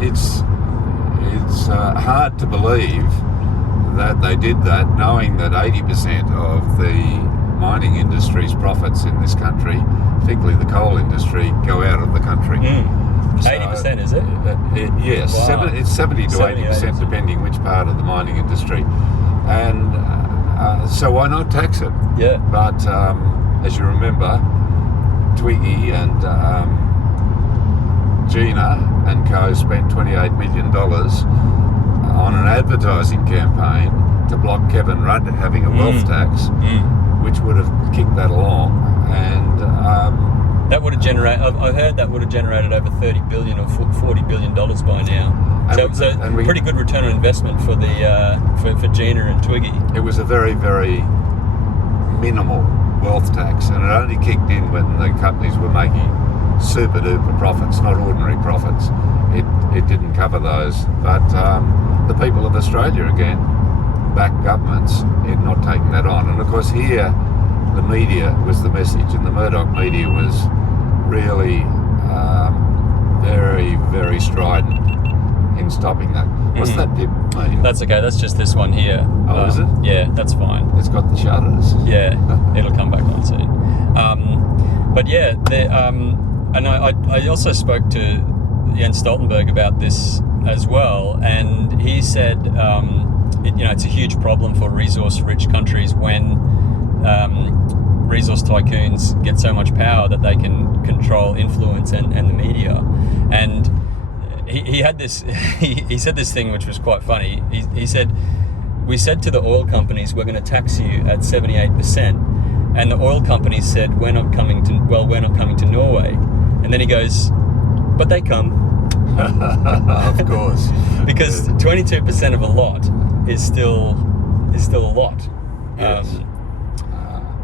It's hard to believe that they did that, knowing that 80% of the mining industry's profits in this country, particularly the coal industry, go out of the country. 80%, is it? Yes, Wow. it's 70 to 70, 80%, depending which part of the mining industry. And so why not tax it? Yeah. But as you remember, Twiggy and Gina and co spent $28 million on an advertising campaign to block Kevin Rudd having a wealth tax, which would have kicked that along. And that would have generated. I've heard that would have generated over $30 billion or $40 billion by now. So pretty good return on investment for the for Gina and Twiggy. It was a very, very minimal wealth tax, and it only kicked in when the companies were making super duper profits, not ordinary profits. It didn't cover those, but the people of Australia again back governments in not taking that on. And of course here the media was the message, and the Murdoch media was really very, very strident in stopping that. What's that dip? That's okay, that's just this one here. Oh, is it? Yeah, that's fine. It's got the shutters. Yeah, it'll come back on soon. But yeah, and I also spoke to Jens Stoltenberg about this as well, and he said, it's a huge problem for resource-rich countries when resource tycoons get so much power that they can control influence and the media. And he had this, he said this thing which was quite funny. He said, we said to the oil companies, we're going to tax you at 78%. And the oil companies said, we're not coming to Norway. And then he goes, but they come. Of course. Because 22% of a lot is still a lot. Yes.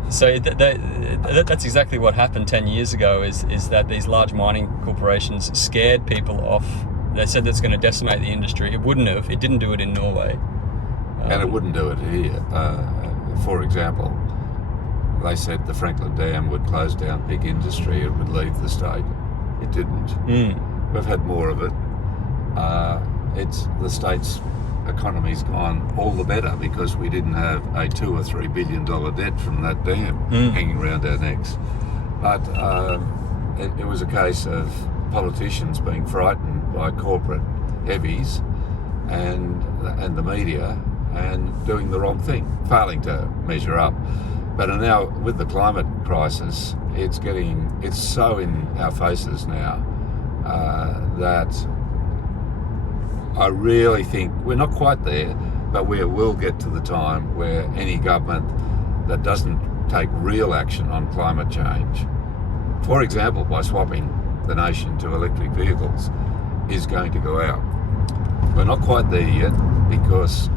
So that's exactly what happened 10 years ago, is that these large mining corporations scared people off. They said that's going to decimate the industry. It wouldn't have. It didn't do it in Norway. And it wouldn't do it here. For example, they said the Franklin Dam would close down big industry, it would leave the state. It didn't. We've had more of it. It's the state's economy's gone all the better because we didn't have a $2 or $3 billion debt from that dam hanging around our necks. But it was a case of politicians being frightened by corporate heavies and the media and doing the wrong thing, failing to measure up. But now with the climate crisis, it's so in our faces now that I really think we're not quite there, but we will get to the time where any government that doesn't take real action on climate change, for example by swapping the nation to electric vehicles, is going to go out. We're not quite there yet because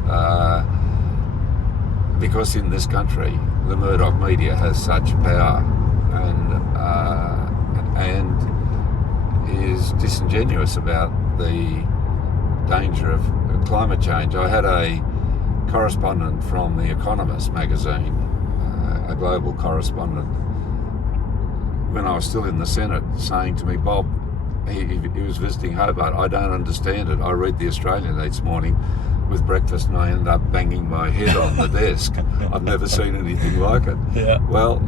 in this country the Murdoch media has such power and is disingenuous about the danger of climate change. I had a correspondent from The Economist magazine, a global correspondent, when I was still in the Senate, saying to me, Bob, he was visiting Hobart, I don't understand it. I read The Australian each morning with breakfast and I ended up banging my head on the desk. I've never seen anything like it. Yeah. Well,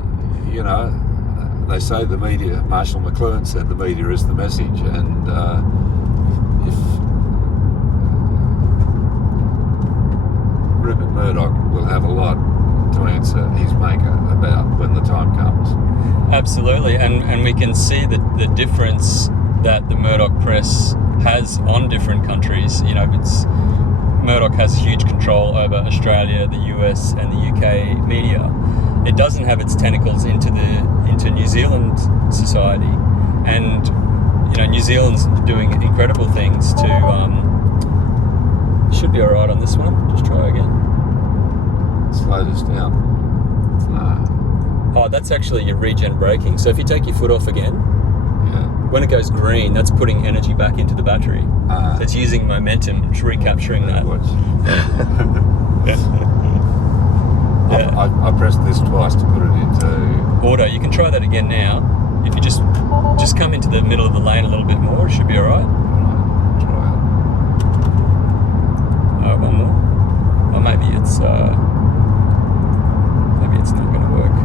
they say the media, Marshall McLuhan said the media is the message, and if Rupert Murdoch will have a lot to answer his maker about when the time comes. Absolutely, and we can see the difference that the Murdoch press has on different countries. Murdoch has huge control over Australia, the US and the UK media. It doesn't have its tentacles into New Zealand society, and New Zealand's doing incredible things to should be alright on this one. Just try again. Slow this down. No. Oh, that's actually your regen braking. So if you take your foot off again, when it goes green, that's putting energy back into the battery. So it's using momentum and recapturing that. I pressed this twice to put it into auto. You can try that again now. If you just come into the middle of the lane a little bit more, it should be alright. Try it. One more. Or maybe it's not going to work.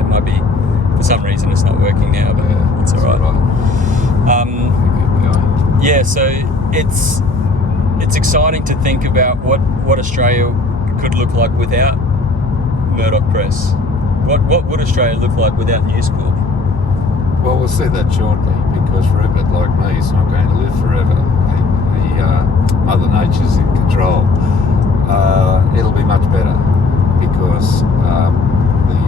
It might be, for some reason it's not working now, but it's alright. it's exciting to think about what Australia could look like without Murdoch Press. What would Australia look like without News Corp? Well, we'll see that shortly, because Rupert, like me, is not going to live forever. Mother Nature's in control. It'll be much better, because the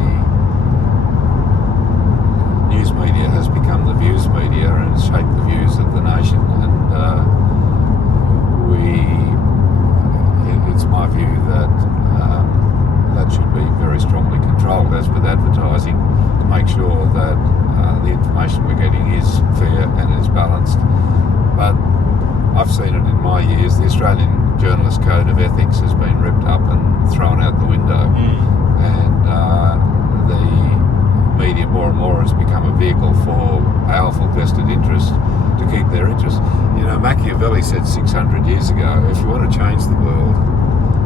news media has become the views media and has shaped the views of the nation. And it's my view that that should be very strongly controlled, as with advertising, to make sure that the information we're getting is fair and is balanced. But I've seen it in my years. The Australian Journalist Code of Ethics has been ripped up and thrown out the window, and the media more and more has become a vehicle for powerful vested interests to keep their interests. You know, Machiavelli said 600 years ago, if you want to change the world,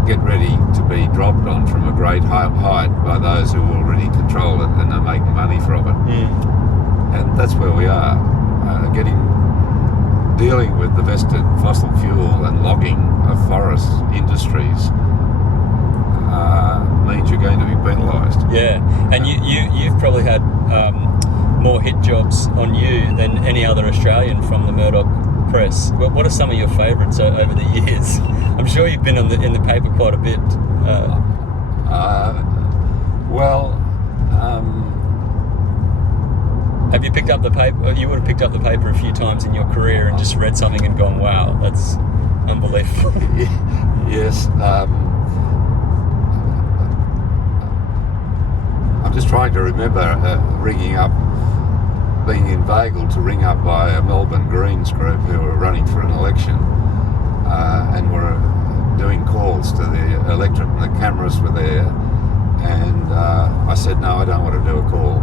get ready to be dropped on from a great height by those who already control it and are making money from it. And that's where we are, dealing with the vested fossil fuel and logging of forest industries means you're going to be penalised. Yeah, and you've probably had more hit jobs on you than any other Australian from the Murdoch Press. What are some of your favourites over the years? I'm sure you've been in the paper quite a bit. Have you picked up the paper? You would have picked up the paper a few times in your career and just read something and gone, wow, that's unbelievable. Yes. I'm just trying to remember being inveigled to ring up by a Melbourne Greens group who were running for an election and were doing calls to the electorate, and the cameras were there, and I said, no, I don't want to do a call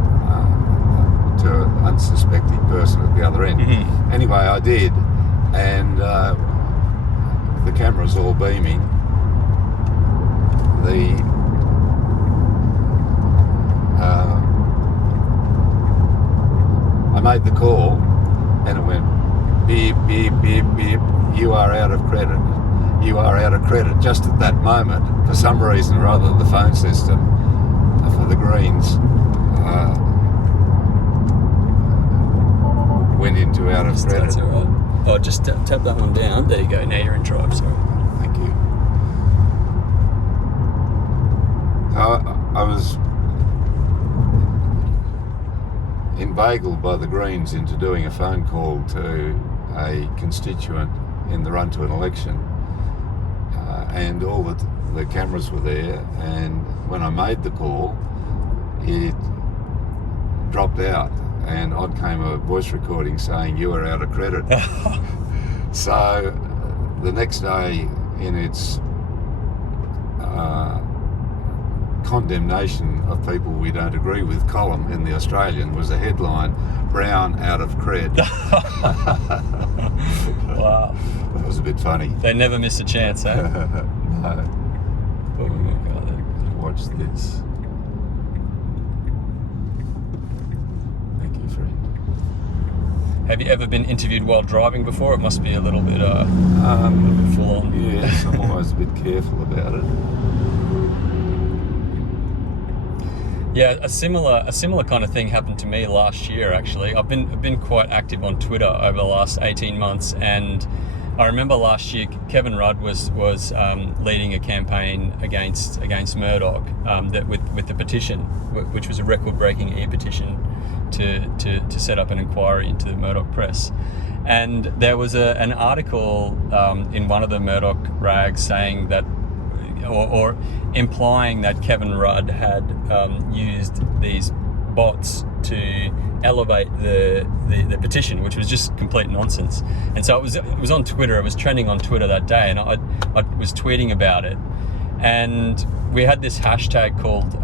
to an unsuspecting person at the other end. Anyway, I did, and the camera's all beaming. I made the call, and it went beep, beep, beep, beep. You are out of credit. You are out of credit. Just at that moment, for some reason or other, the phone system for the Greens went into out of credit. That's all right. Oh, just tap that one down. There you go. Now you're in tribe. Sorry. Thank you. I was inveigled by the Greens into doing a phone call to a constituent in the run to an election, and all the cameras were there, and when I made the call, it dropped out, and on came a voice recording saying you are out of credit. So the next day, in its condemnation of people we don't agree with column in the Australian, was a headline, Brown out of cred. Wow. That was a bit funny. They never miss a chance, eh? No. Watch this. Thank you, friend. Have you ever been interviewed while driving before? It must be a little bit full on. Yes, I'm always a bit careful about it. Yeah, a similar kind of thing happened to me last year. Actually, I've been quite active on Twitter over the last 18 months, and I remember last year Kevin Rudd was leading a campaign against Murdoch that with the petition, which was a record-breaking e-petition to set up an inquiry into the Murdoch Press. And there was an article in one of the Murdoch rags saying that, or implying that Kevin Rudd had used these bots to elevate the petition, which was just complete nonsense. And so it was on Twitter. It was trending on Twitter that day, and I was tweeting about it. And we had this hashtag called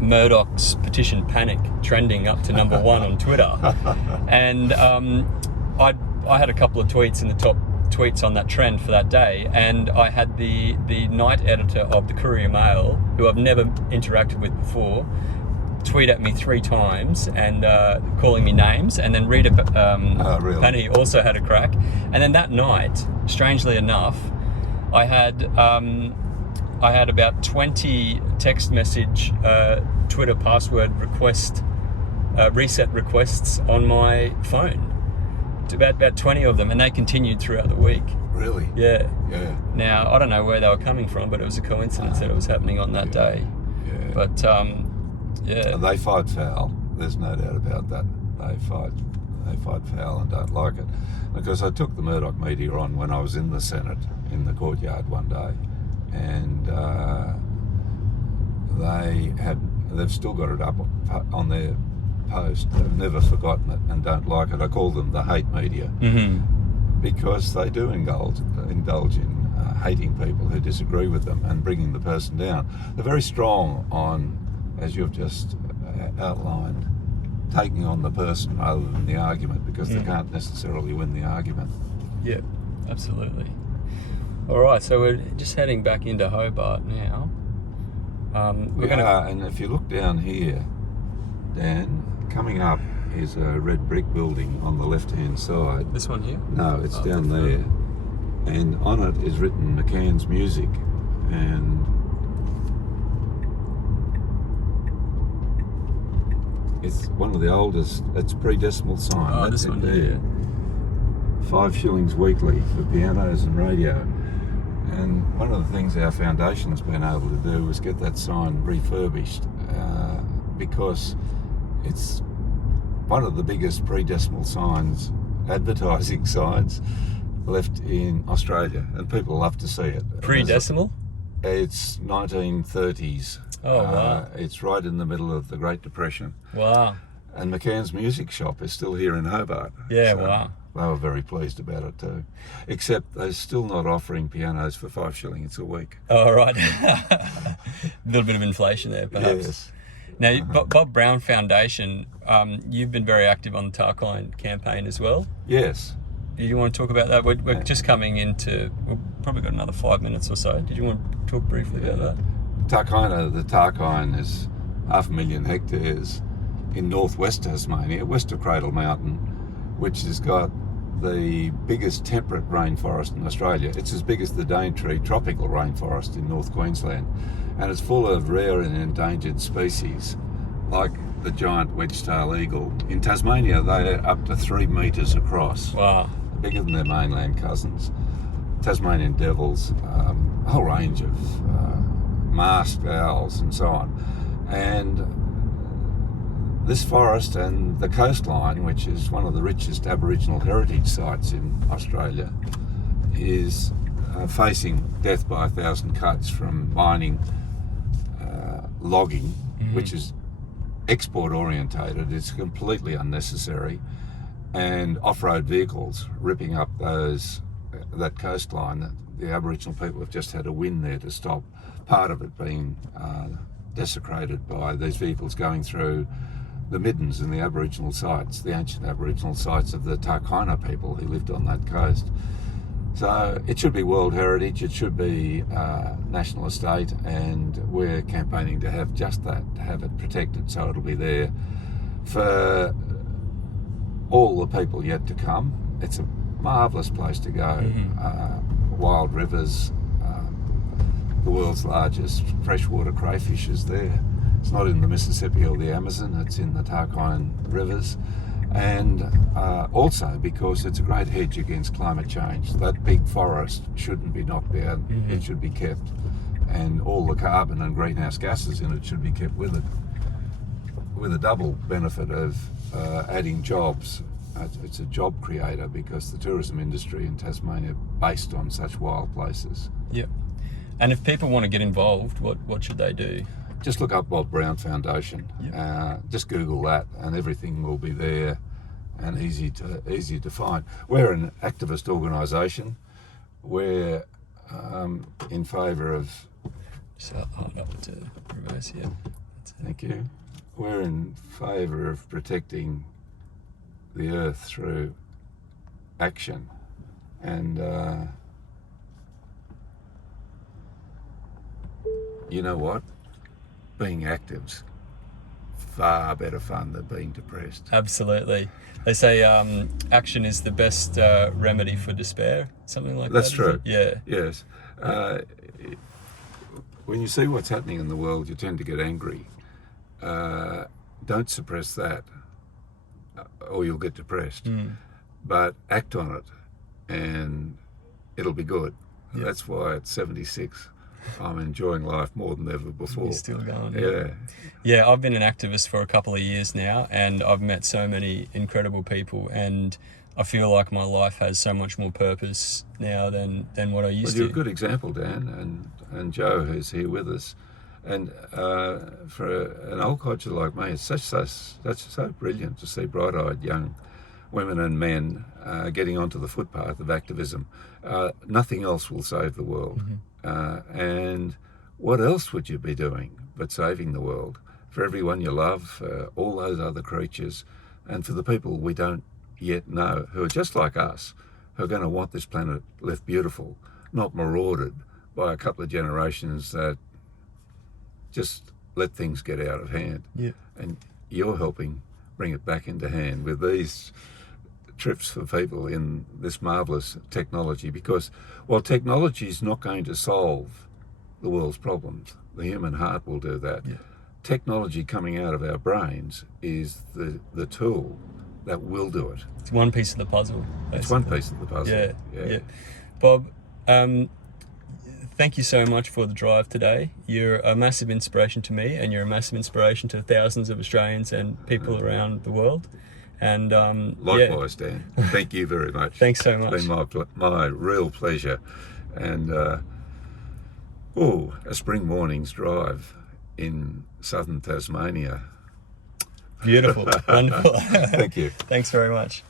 Murdoch's petition panic trending up to number 1 on Twitter. And I had a couple of tweets in the top tweets on that trend for that day, and I had the night editor of the Courier Mail, who I've never interacted with before, tweet at me 3 times and calling me names, and then Rita really? Penny also had a crack, And then that night, strangely enough, I had about 20 text message Twitter password reset requests on my phone. About 20 of them, and they continued throughout the week. Really? Yeah. Yeah. Now, I don't know where they were coming from, but it was a coincidence that it was happening on that day. Yeah. But, yeah. They fight foul. There's no doubt about that. They fight foul and don't like it. Because I took the Murdoch media on when I was in the Senate, in the courtyard one day, and they've still got it up on their post. They've never forgotten it and don't like it. I call them the hate media, because they do indulge in hating people who disagree with them and bringing the person down. They're very strong on, as you've just outlined, taking on the person rather than the argument, because they can't necessarily win the argument. Yeah, absolutely. All right, so we're just heading back into Hobart now. And if you look down here, Dan, coming up is a red brick building on the left-hand side. This one here? No, it's down there. And on it is written McCann's Music. And it's one of the oldest, it's pre-decimal sign. Oh, That's this one it here. 5 shillings weekly for pianos and radio. And one of the things our foundation's been able to do was get that sign refurbished, because it's one of the biggest pre-decimal signs, advertising signs, left in Australia, and people love to see it. Pre-decimal? It's 1930s. Oh, wow. It's right in the middle of the Great Depression. Wow. And McCann's Music Shop is still here in Hobart. Yeah, So wow. They were very pleased about it too. Except they're still not offering pianos for 5 shillings a week. Oh, right. A little bit of inflation there, perhaps. Yes. Now, Bob Brown Foundation, you've been very active on the Tarkine campaign as well. Yes. Do you want to talk about that? We're just coming into, we've probably got another 5 minutes or so. Did you want to talk briefly about that? The Tarkine is 500,000 hectares in northwest Tasmania, west of Cradle Mountain, which has got the biggest temperate rainforest in Australia. It's as big as the Daintree tropical rainforest in North Queensland, and it's full of rare and endangered species like the giant wedge-tail eagle. In Tasmania, they're up to 3 metres across. Wow. Bigger than their mainland cousins. Tasmanian devils, a whole range of masked owls and so on. And this forest and the coastline, which is one of the richest Aboriginal heritage sites in Australia, is facing death by 1,000 cuts from mining, logging, which is export orientated. It's completely unnecessary, and off-road vehicles ripping up that coastline. The Aboriginal people have just had a win there to stop part of it being desecrated by these vehicles going through the middens and the Aboriginal sites, the ancient Aboriginal sites of the Tarkina people who lived on that coast. So it should be World Heritage, it should be National Estate, and we're campaigning to have just that, to have it protected so it'll be there for all the people yet to come. It's a marvellous place to go. Wild rivers, the world's largest freshwater crayfish is there. It's not in the Mississippi or the Amazon, it's in the Tarkine rivers. And also because it's a great hedge against climate change. That big forest shouldn't be knocked down, it should be kept. And all the carbon and greenhouse gases in it should be kept with it, with a double benefit of adding jobs. It's a job creator because the tourism industry in Tasmania based on such wild places. Yep. And if people want to get involved, what should they do? Just look up Bob Brown Foundation. Yep. Just Google that, and everything will be there, and easy to find. We're an activist organisation. We're in favour of. Just hold up to reverse here. Thank you. We're in favour of protecting the earth through action, and you know what? Being actives far better fun than being depressed. Absolutely. They say action is the best remedy for despair, something like That's that. true. Yeah. Yes. When you see what's happening in the world, you tend to get angry. Don't suppress that, or you'll get depressed. But act on it, and it'll be good. Yeah. That's why at 76, I'm enjoying life more than ever before. You're still going. Yeah. Yeah, I've been an activist for a couple of years now, and I've met so many incredible people, and I feel like my life has so much more purpose now than what I used Well, to. you're a good example, Dan, and Joe, who's here with us. And for an old codger like me, it's that's so brilliant to see bright-eyed young women and men getting onto the footpath of activism. Nothing else will save the world. And what else would you be doing but saving the world for everyone you love, for all those other creatures, and for the people we don't yet know, who are just like us, who are going to want this planet left beautiful, not marauded by a couple of generations that just let things get out of hand. Yeah. And you're helping bring it back into hand with these trips for people in this marvellous technology, because while technology is not going to solve the world's problems, the human heart will do that. Yeah. Technology coming out of our brains is the tool that will do it. It's one piece of the puzzle. Basically. It's one piece of the puzzle. Yeah. Bob, thank you so much for the drive today. You're a massive inspiration to me, and you're a massive inspiration to thousands of Australians and people around the world. And likewise, Dan. Thank you very much. Thanks so much. It's been my real pleasure. And a spring morning's drive in southern Tasmania. Beautiful. Wonderful. Thank you. Thanks very much.